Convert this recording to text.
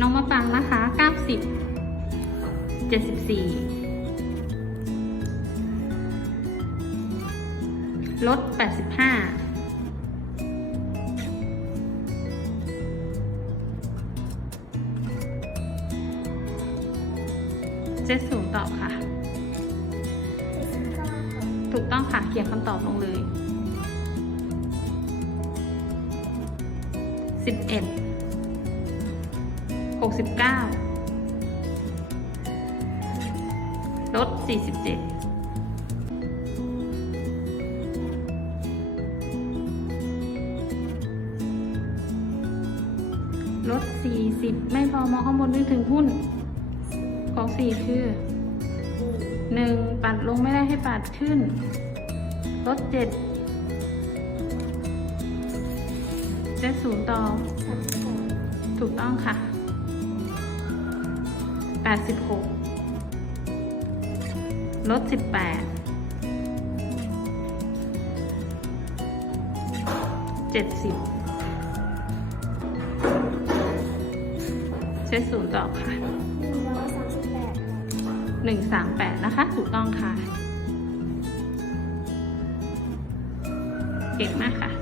น้องมะปรางนะคะเก้าสิบเจ็ดสิบสี่ลดแปดสิบห้าเจ็ดศูนย์ตอบค่ะเจ็ดสิบเก้าค่ะ ถูกต้องค่ะ เขียนคำตอบลงเลยสิบเอ็ด หกสิบเก้าลดสี่สิบเจ็ดลดสี่สิบไม่พอมองข้างบนนึกถึงหุ้น ของสี่คือหนึ่งปัดลงไม่ได้ให้ปัดขึ้น ลดเจ็ดเจ็ดศูนย์ต่อ ถูกต้องค่ะ แปดสิบหกลดสิบแปดเจ็ดสิบเจ็ดศูนย์ต่อค่ะหนึ่งร้อยสามสิบแปดค่ะหนึ่งสามแปดนะคะ ถูกต้องค่ะ เก่งมากค่ะ